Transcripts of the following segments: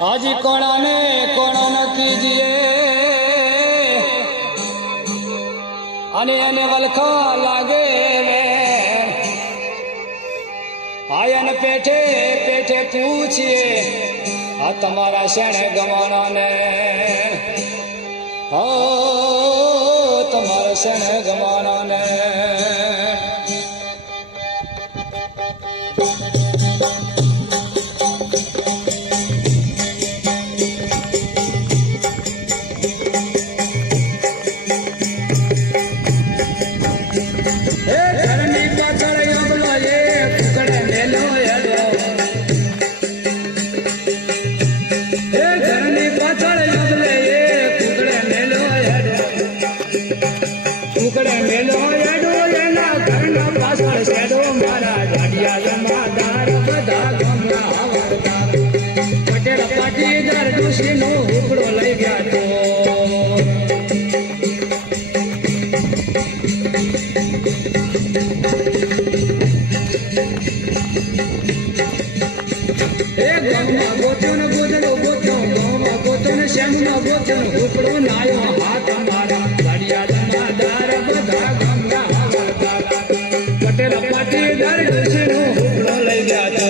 हाजी कोणा ने कोणा न कीजिए अने अने वलखा लागे आयन पेठे पेठे पूछिए आ तुम्हारा शण गवाना ने हो तुम्हारा शण गवाना ने कुकड़े मेलो एडो एना घरना पाछळ सेडो मारा झाडिया जमादार बधा गमना हवरदार पटेल पाटीदार डूसीनो उपड़ो लई गया तो ए गमना गोतन गोदलो गोतो गमना गोतन श्यामना गोतन उपड़ो नायो हाथ मारा झाडिया जमादार बधा गमना हवरदार पटेल पाटीदार डूसीनो उपड़ो लई गया तो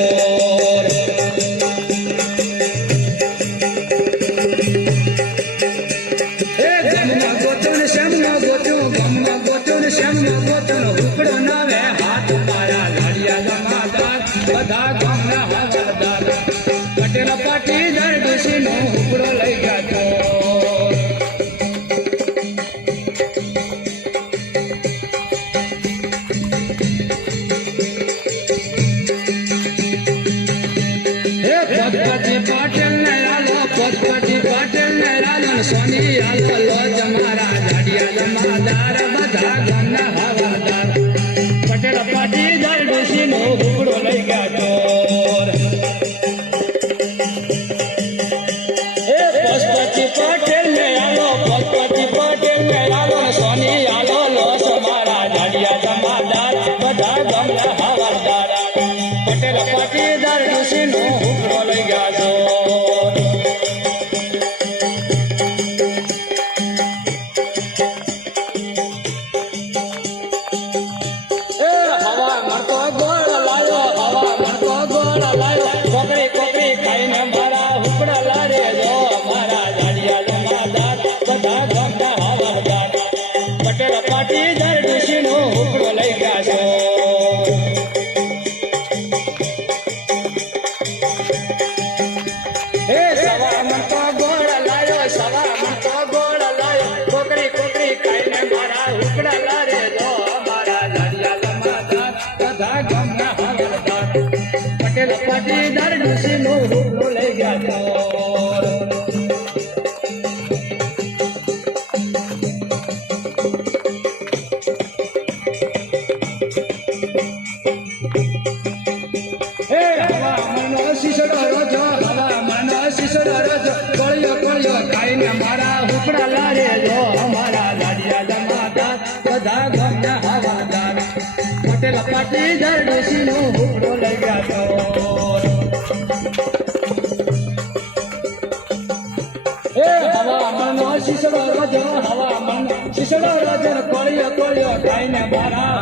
श्यामना गोतन उपड़ो नावे हाथ मारा झाडिया जमादार बधा गमना हवरदार पटेल पाटीदार डूसीनो उपड़ो लई गया तो पद्मती पाटिल ने लालो पद्मती पाटिल ने लालो सोनी आलो लो जमारा झाडिया जमादार बधा गमना हवरदार पटेल पाटीदार डूसीनो उपड़ो लई गया तो पद्मती पाटिल ने आलो पद्मती पाटिल ने लालो सोनी आलो लो जमारा झाडिया जमादार बधा गमना हवरदार पटेल पाटीदार डूसीनो उपड़ो लई गया तो पाटीदार डूसीनो उपड़ो लई गया तो हे सवा मन तो गोड़ लायो सवा मन तो गोड़ लायो कोकरी कोकरी खाईने मारा उपड़ा लारे जो मारा झाडिया जमादार बधा गमना हवरदार पटेल पाटीदार डूसीनो उपड़ो लई गया तो खाईने मारा उपड़ा लारे जो हमारा झाडिया जमादार बधा गमना हवरदार पटेल पाटीदार डूसीनो उपड़ो लई गया तो हवा मन शिसड़ो रजो हवा मन शिसड़ो रजो कोलियो कोलियो खाईने मारा